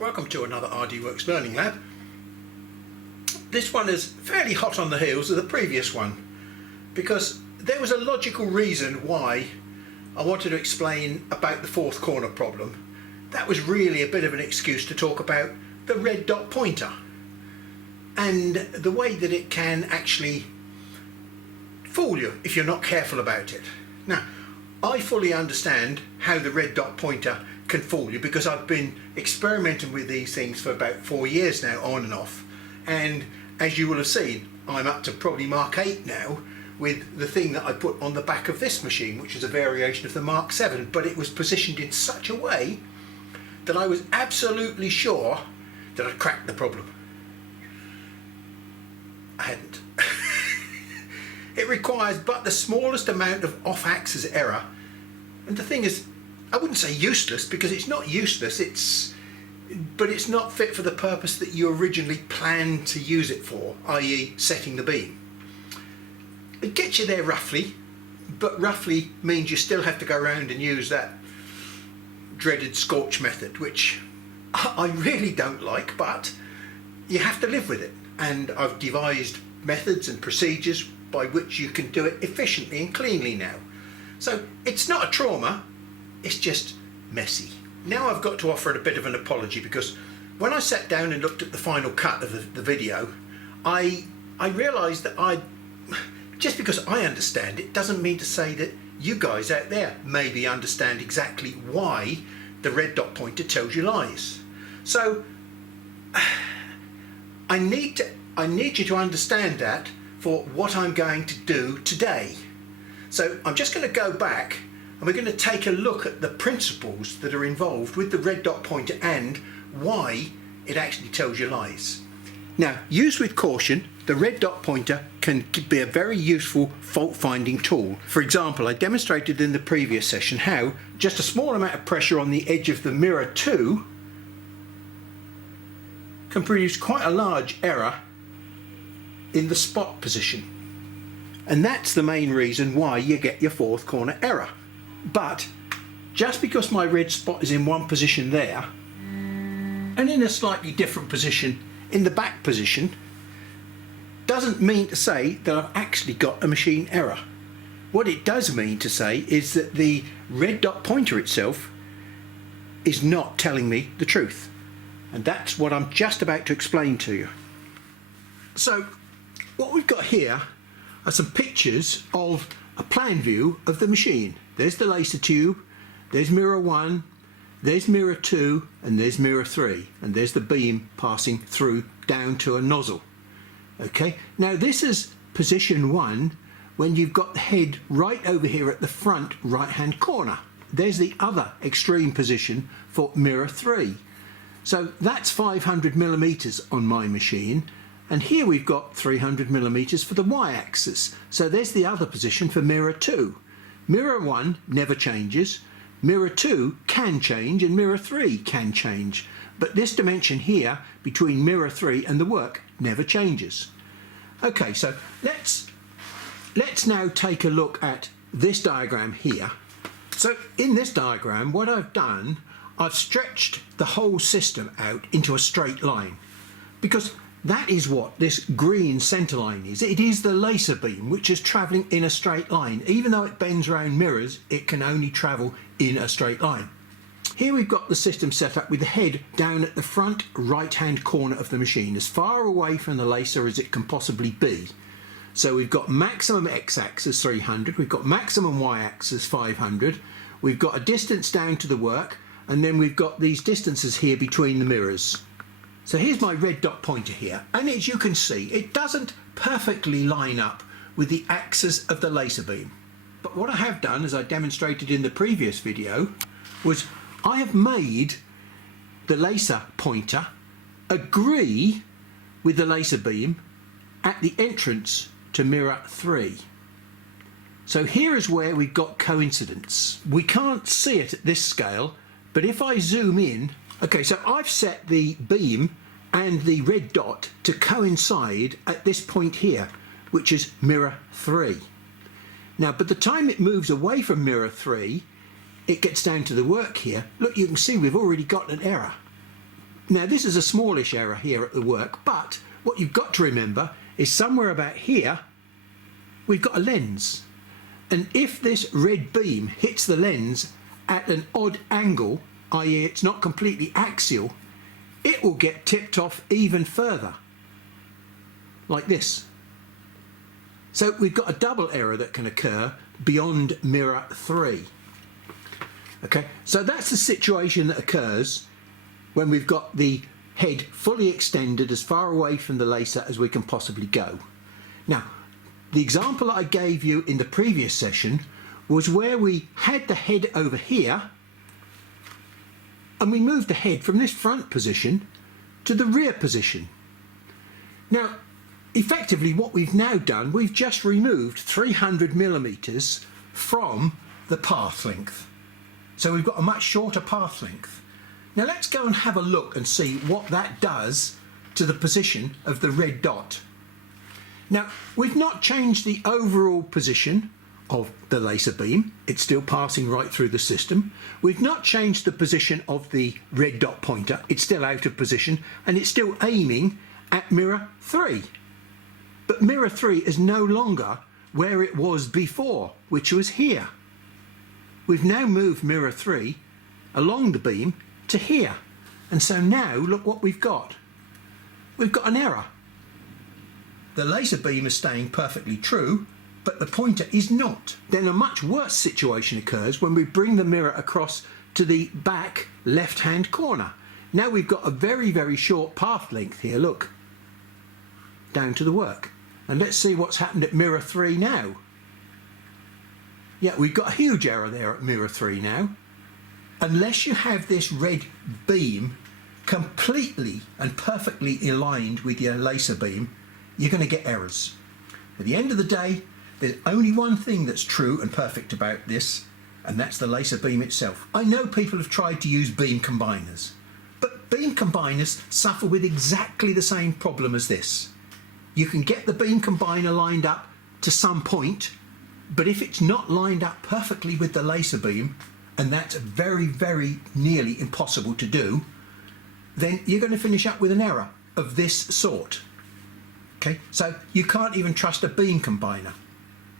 Welcome to another RDWorks Learning Lab. This one is fairly hot on the heels of the previous one because there was a logical reason why I wanted to explain about the fourth corner problem. That was really a bit of an excuse to talk about the red dot pointer and the way that it can actually fool you if you're not careful about it. Now, I fully understand how the red dot pointer can fool you because I've been experimenting with these things for about 4 years now, on and off, and as you will have seen, I'm up to probably Mark 8 now with the thing that I put on the back of this machine, which is a variation of the Mark 7, but it was positioned in such a way that I was absolutely sure that I'd cracked the problem. I hadn't. It requires but the smallest amount of off-axis error, and the thing is, I wouldn't say useless because it's not useless, but it's not fit for the purpose that you originally planned to use it for, i.e. setting the beam. It gets you there roughly, but roughly means you still have to go around and use that dreaded scorch method, which I really don't like, but you have to live with it, and I've devised methods and procedures by which you can do it efficiently and cleanly now. So it's not a trauma, it's just messy. Now I've got to offer it a bit of an apology because when I sat down and looked at the final cut of the video, I realised that just because I understand it doesn't mean to say that you guys out there maybe understand exactly why the red dot pointer tells you lies. So I need you to understand that for what I'm going to do today. So I'm just going to go back and we're going to take a look at the principles that are involved with the red dot pointer and why it actually tells you lies. Now, used with caution, the red dot pointer can be a very useful fault finding tool. For example, I demonstrated in the previous session how just a small amount of pressure on the edge of the mirror 2 can produce quite a large error in the spot position. And that's the main reason why you get your fourth corner error. But just because my red spot is in one position there and in a slightly different position in the back position doesn't mean to say that I've actually got a machine error. What it does mean to say is that the red dot pointer itself is not telling me the truth. And that's what I'm just about to explain to you. So what we've got here are some pictures of a plan view of the machine. There's the laser tube, there's mirror 1, there's mirror 2, and there's mirror 3, and there's the beam passing through down to a nozzle. Okay, now this is position 1 when you've got the head right over here at the front right hand corner. There's the other extreme position for mirror 3. So that's 500 millimeters on my machine, and here we've got 300 millimeters for the y-axis. So there's the other position for mirror 2. Mirror 1 never changes, mirror 2 can change, and mirror 3 can change. But this dimension here between mirror 3 and the work never changes. Okay, so let's now take a look at this diagram here. So in this diagram, what I've done, I've stretched the whole system out into a straight line because that is what this green centre line is. It is the laser beam which is travelling in a straight line. Even though it bends around mirrors, it can only travel in a straight line. Here we've got the system set up with the head down at the front right hand corner of the machine, as far away from the laser as it can possibly be. So we've got maximum x-axis 300, we've got maximum y-axis 500, we've got a distance down to the work, and then we've got these distances here between the mirrors. So here's my red dot pointer here, and as you can see, it doesn't perfectly line up with the axis of the laser beam. But what I have done, as I demonstrated in the previous video, was I have made the laser pointer agree with the laser beam at the entrance to mirror 3. So here is where we've got coincidence. We can't see it at this scale, but if I zoom in, okay, so I've set the beam and the red dot to coincide at this point here, which is mirror 3. Now, by the time it moves away from mirror 3, it gets down to the work here. Look, you can see we've already got an error. Now this is a smallish error here at the work, but what you've got to remember is somewhere about here we've got a lens, and if this red beam hits the lens at an odd angle, i.e. it's not completely axial, it will get tipped off even further, like this. So we've got a double error that can occur beyond mirror 3. Okay, so that's the situation that occurs when we've got the head fully extended as far away from the laser as we can possibly go. Now, the example that I gave you in the previous session was where we had the head over here and we moved the head from this front position to the rear position. Now, effectively what we've now done, we've just removed 300 millimeters from the path length. So we've got a much shorter path length. Now let's go and have a look and see what that does to the position of the red dot. Now we've not changed the overall position of the laser beam. It's still passing right through the system. We've not changed the position of the red dot pointer. It's still out of position and it's still aiming at mirror 3. But mirror 3 is no longer where it was before, which was here. We've now moved mirror 3 along the beam to here, and so now look what we've got. We've got an error. The laser beam is staying perfectly true, but the pointer is not. Then a much worse situation occurs when we bring the mirror across to the back left hand corner. Now we've got a very, very short path length here, look, down to the work. And let's see what's happened at mirror 3 now. Yeah, we've got a huge error there at mirror 3 now. Unless you have this red beam completely and perfectly aligned with your laser beam, you're going to get errors. At the end of the day, there's only one thing that's true and perfect about this, and that's the laser beam itself. I know people have tried to use beam combiners, but beam combiners suffer with exactly the same problem as this. You can get the beam combiner lined up to some point, but if it's not lined up perfectly with the laser beam, and that's very, very nearly impossible to do, then you're going to finish up with an error of this sort. Okay, so you can't even trust a beam combiner.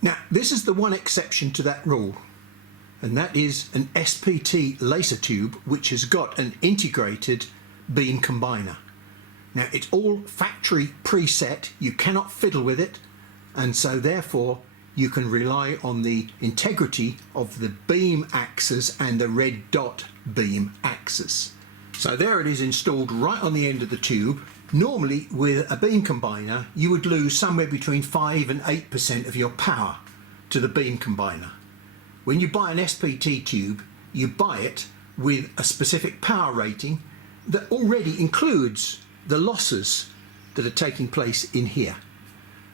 Now, this is the one exception to that rule, and that is an SPT laser tube which has got an integrated beam combiner. Now, it's all factory preset, you cannot fiddle with it, and so therefore you can rely on the integrity of the beam axis and the red dot beam axis. So there it is installed right on the end of the tube. Normally with a beam combiner you would lose somewhere between 5 and 8% of your power to the beam combiner. When you buy an SPT tube, you buy it with a specific power rating that already includes the losses that are taking place in here.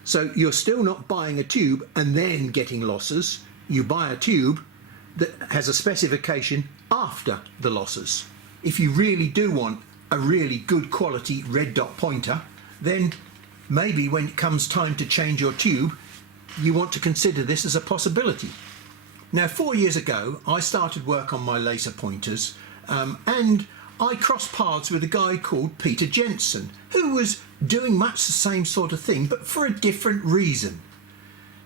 So you're still not buying a tube and then getting losses. You buy a tube that has a specification after the losses. If you really do want a really good quality red dot pointer, then maybe when it comes time to change your tube, you want to consider this as a possibility. Now, 4 years ago, I started work on my laser pointers, and I crossed paths with a guy called Peter Jensen, who was doing much the same sort of thing, but for a different reason.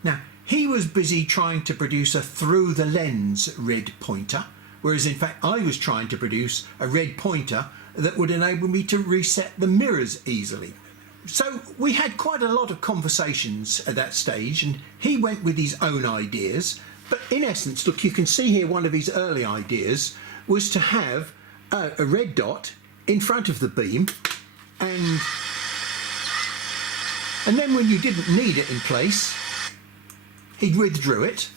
Now, he was busy trying to produce a through the lens red pointer, whereas in fact I was trying to produce a red pointer that would enable me to reset the mirrors easily. So we had quite a lot of conversations at that stage, and he went with his own ideas. But in essence, look, you can see here one of his early ideas was to have a red dot in front of the beam, and then when you didn't need it in place, he withdrew it,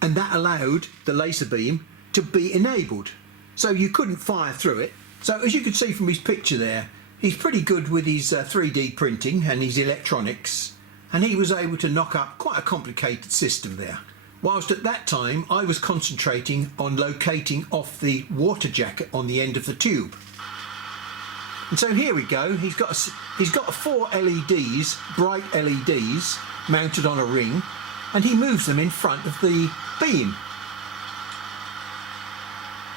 and that allowed the laser beam to be enabled. So you couldn't fire through it. So as you can see from his picture there, he's pretty good with his 3D printing and his electronics, and he was able to knock up quite a complicated system there. Whilst at that time I was concentrating on locating off the water jacket on the end of the tube. And so here we go, he's got 4 LEDs, bright LEDs, mounted on a ring, and he moves them in front of the beam.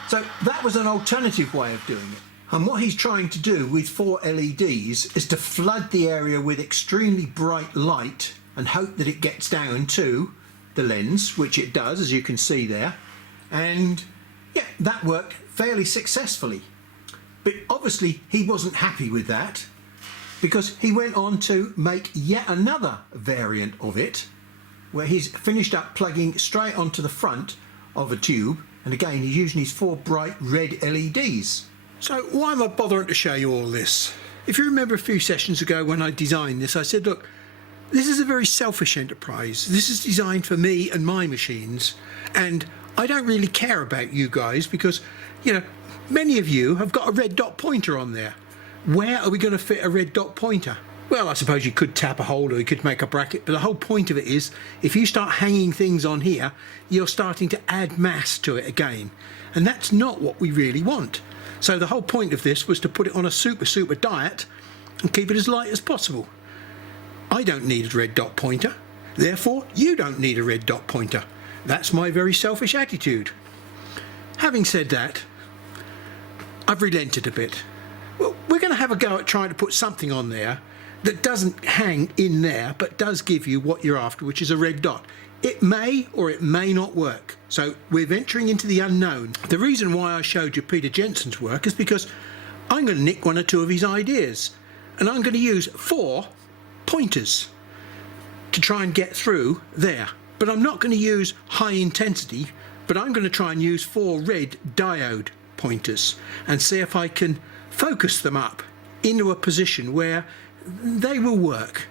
So that was an alternative way of doing it. And what he's trying to do with 4 LEDs is to flood the area with extremely bright light and hope that it gets down to the lens, which it does, as you can see there. And yeah, that worked fairly successfully. But obviously he wasn't happy with that, because he went on to make yet another variant of it, where he's finished up plugging straight onto the front of a tube, and again he's using his 4 bright red LEDs. So why am I bothering to show you all this? If you remember a few sessions ago when I designed this, I said, look, this is a very selfish enterprise. This is designed for me and my machines, and I don't really care about you guys because, you know, many of you have got a red dot pointer on there. Where are we going to fit a red dot pointer? Well, I suppose you could tap a hole or you could make a bracket, but the whole point of it is, if you start hanging things on here, you're starting to add mass to it again, and that's not what we really want. So the whole point of this was to put it on a super diet and keep it as light as possible. I don't need a red dot pointer, therefore you don't need a red dot pointer. That's my very selfish attitude. Having said that, I've relented a bit. Well, we're going to have a go at trying to put something on there that doesn't hang in there but does give you what you're after, which is a red dot. It may or it may not work, so we're venturing into the unknown. The reason why I showed you Peter Jensen's work is because I'm going to nick 1 or 2 of his ideas, and I'm going to use 4 pointers to try and get through there. But I'm not going to use high intensity, but I'm going to try and use 4 red diode pointers and see if I can focus them up into a position where they will work.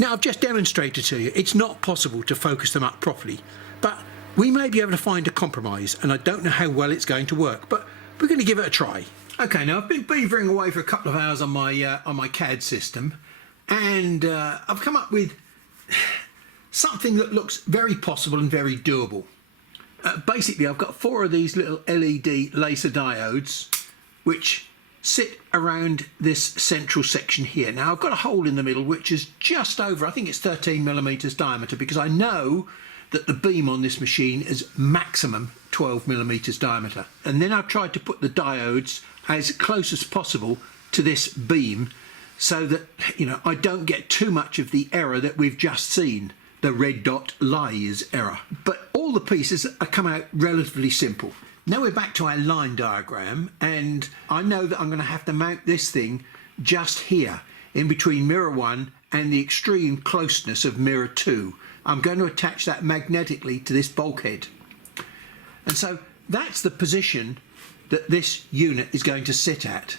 Now, I've just demonstrated to you it's not possible to focus them up properly, but we may be able to find a compromise, and I don't know how well it's going to work, but we're going to give it a try. Okay, now I've been beavering away for a couple of hours on my CAD system, and I've come up with something that looks very possible and very doable. Basically, I've got 4 of these little LED laser diodes which sit around this central section here. Now I've got a hole in the middle which is just over, I think it's 13 millimeters diameter, because I know that the beam on this machine is maximum 12 millimeters diameter. And then I've tried to put the diodes as close as possible to this beam so that, you know, I don't get too much of the error that we've just seen, the red dot lies error. But all the pieces come out relatively simple. Now we're back to our line diagram, and I know that I'm going to have to mount this thing just here in between mirror 1 and the extreme closeness of mirror 2. I'm going to attach that magnetically to this bulkhead, and so that's the position that this unit is going to sit at.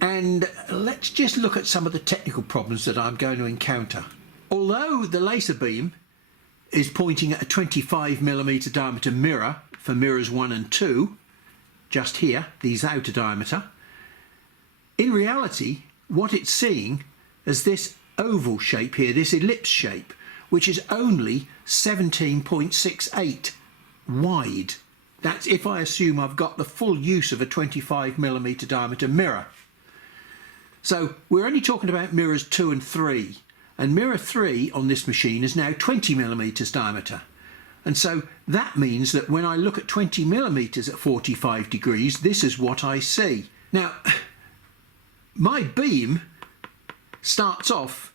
And let's just look at some of the technical problems that I'm going to encounter. Although the laser beam is pointing at a 25 millimeter diameter mirror for mirrors 1 and 2, just here, these outer diameter, in reality what it's seeing is this oval shape here, this ellipse shape, which is only 17.68 wide. That's if I assume I've got the full use of a 25 millimeter diameter mirror. So we're only talking about mirrors 2 and 3, and mirror 3 on this machine is now 20 millimeters diameter. And so that means that when I look at 20 millimeters at 45 degrees, this is what I see. Now, my beam starts off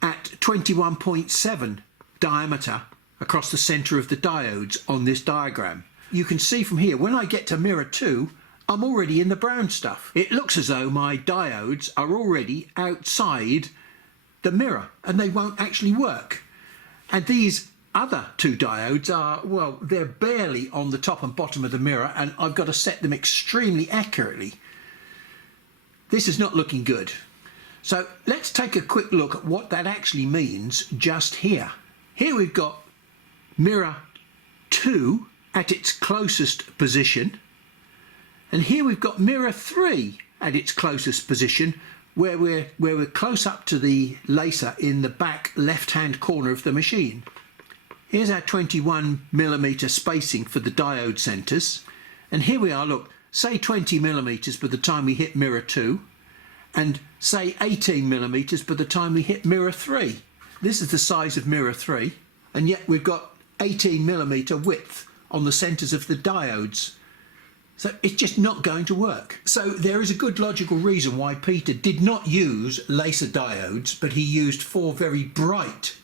at 21.7 diameter across the center of the diodes on this diagram. You can see from here, when I get to mirror 2, I'm already in the brown stuff. It looks as though my diodes are already outside the mirror and they won't actually work. And these other 2 diodes are, well, they're barely on the top and bottom of the mirror, and I've got to set them extremely accurately. This is not looking good. So let's take a quick look at what that actually means just here. Here we've got mirror 2 at its closest position, and here we've got mirror 3 at its closest position, where we're close up to the laser in the back left-hand corner of the machine. Here's our 21 millimeter spacing for the diode centers, and here we are, look, say 20 millimeters by the time we hit mirror 2, and say 18 millimeters by the time we hit mirror 3. This is the size of mirror 3, and yet we've got 18 millimeter width on the centers of the diodes. So it's just not going to work. So there is a good logical reason why Peter did not use laser diodes, but he used 4 very bright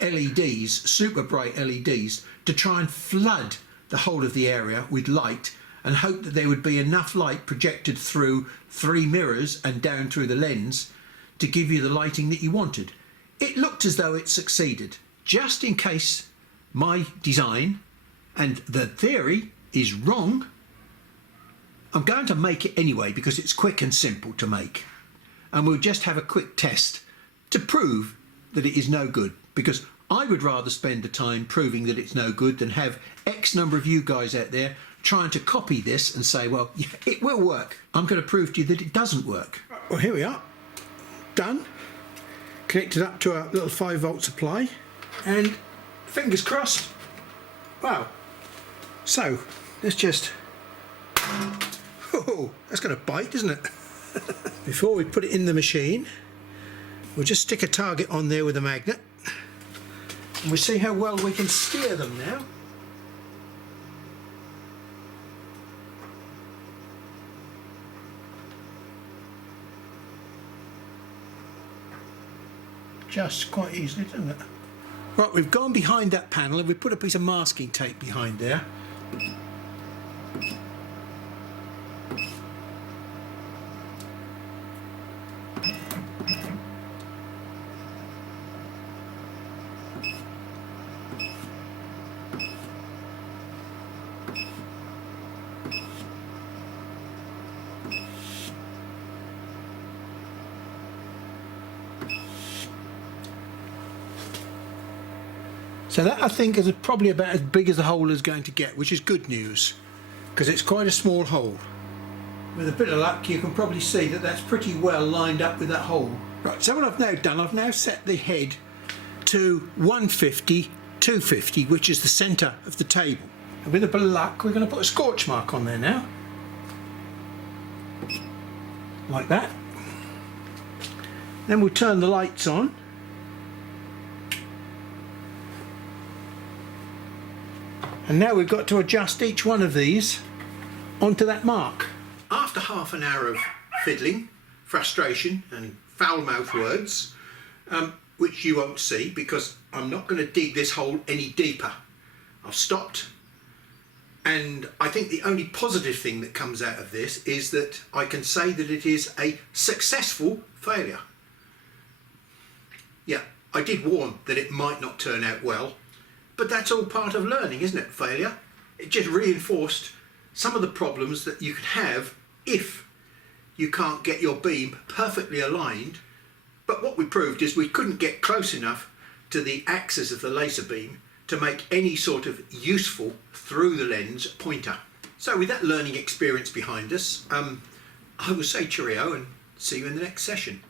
LEDs, super bright LEDs, to try and flood the whole of the area with light and hope that there would be enough light projected through 3 mirrors and down through the lens to give you the lighting that you wanted. It looked as though it succeeded. Just in case my design and the theory is wrong, I'm going to make it anyway because it's quick and simple to make. And we'll just have a quick test to prove that it is no good, because I would rather spend the time proving that it's no good than have X number of you guys out there trying to copy this and say, well, yeah, it will work. I'm going to prove to you that it doesn't work. Well, here we are. Done. Connected up to a little 5-volt supply. And fingers crossed. Wow. So, let's just... Oh, that's going to bite, isn't it? Before we put it in the machine, we'll just stick a target on there with a magnet. And we'll see how well we can steer them now. Just quite easily, doesn't it? Right, we've gone behind that panel and we've put a piece of masking tape behind there. So that, I think, is probably about as big as the hole is going to get, which is good news, because it's quite a small hole. With a bit of luck, you can probably see that that's pretty well lined up with that hole. Right, so what I've now done, I've now set the head to 150, 250, which is the centre of the table. And with a bit of luck, we're going to put a scorch mark on there now. Like that. Then we'll turn the lights on. And now we've got to adjust each one of these onto that mark. After half an hour of fiddling, frustration and foul-mouthed words, which you won't see because I'm not going to dig this hole any deeper. I've stopped, and I think the only positive thing that comes out of this is that I can say that it is a successful failure. Yeah, I did warn that it might not turn out well, but that's all part of learning, isn't it? Failure. It just reinforced some of the problems that you could have if you can't get your beam perfectly aligned. But what we proved is we couldn't get close enough to the axis of the laser beam to make any sort of useful through the lens pointer. So with that learning experience behind us, I will say cheerio and see you in the next session.